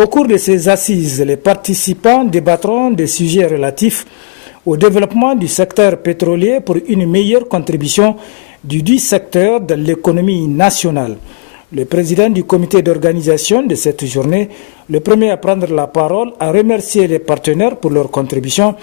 Au cours de ces assises, les participants débattront des sujets relatifs au développement du secteur pétrolier pour une meilleure contribution du secteur de l'économie nationale. Le président du comité d'organisation de cette journée, le premier à prendre la parole, a remercié les partenaires pour leur contribution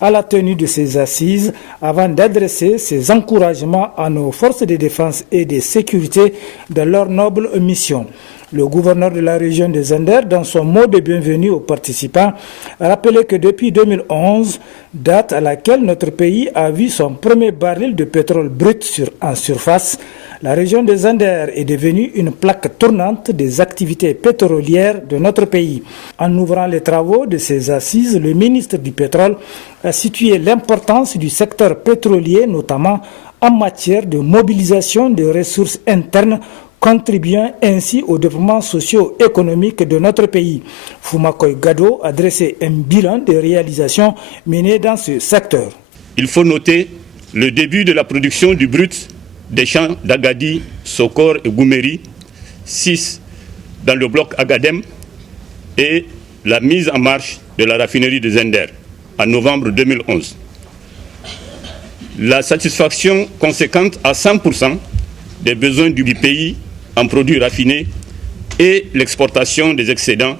à la tenue de ces assises avant d'adresser ses encouragements à nos forces de défense et de sécurité dans leur noble mission. Le gouverneur de la région de Zender, dans son mot de bienvenue aux participants, a rappelé que depuis 2011, date à laquelle notre pays a vu son premier baril de pétrole brut en surface, la région de Zender est devenue une plaque tournante des activités pétrolières de notre pays. En ouvrant les travaux de ces assises, le ministre du Pétrole a situé l'importance du secteur pétrolier, notamment en matière de mobilisation des ressources internes, contribuant ainsi au développement socio-économique de notre pays. Fumakoy Gado a dressé un bilan des réalisations menées dans ce secteur. Il faut noter le début de la production du brut des champs d'Agadi, Sokor et Gouméry, 6 dans le bloc Agadem, et la mise en marche de la raffinerie de Zender en novembre 2011. La satisfaction conséquente à 100% des besoins du pays en produits raffinés et l'exportation des excédents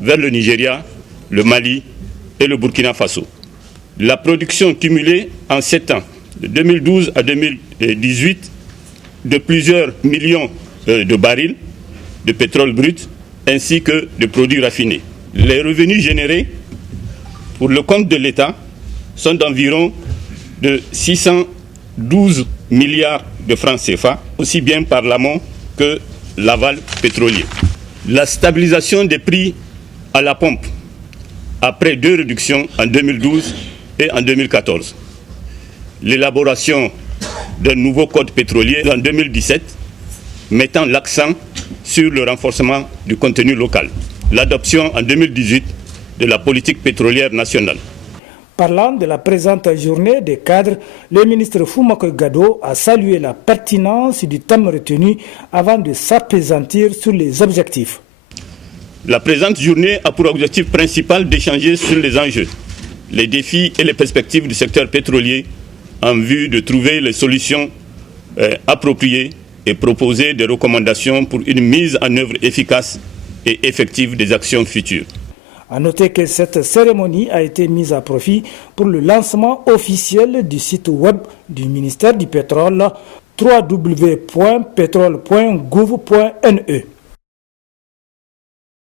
vers le Nigeria, le Mali et le Burkina Faso. La production cumulée en 7 ans, de 2012 à 2018, de plusieurs millions de barils de pétrole brut ainsi que de produits raffinés. Les revenus générés pour le compte de l'État sont d'environ de 612 milliards de francs CFA, aussi bien par l'amont que l'aval pétrolier. La stabilisation des prix à la pompe après 2 réductions en 2012 et en 2014. L'élaboration d'un nouveau code pétrolier en 2017 mettant l'accent sur le renforcement du contenu local. L'adoption en 2018 de la politique pétrolière nationale. Parlant de la présente journée des cadres, le ministre Fumakoy Gado a salué la pertinence du thème retenu avant de s'appesantir sur les objectifs. La présente journée a pour objectif principal d'échanger sur les enjeux, les défis et les perspectives du secteur pétrolier en vue de trouver les solutions appropriées et proposer des recommandations pour une mise en œuvre efficace et effective des actions futures. À noter que cette cérémonie a été mise à profit pour le lancement officiel du site web du ministère du Pétrole www.petrol.gouv.ne.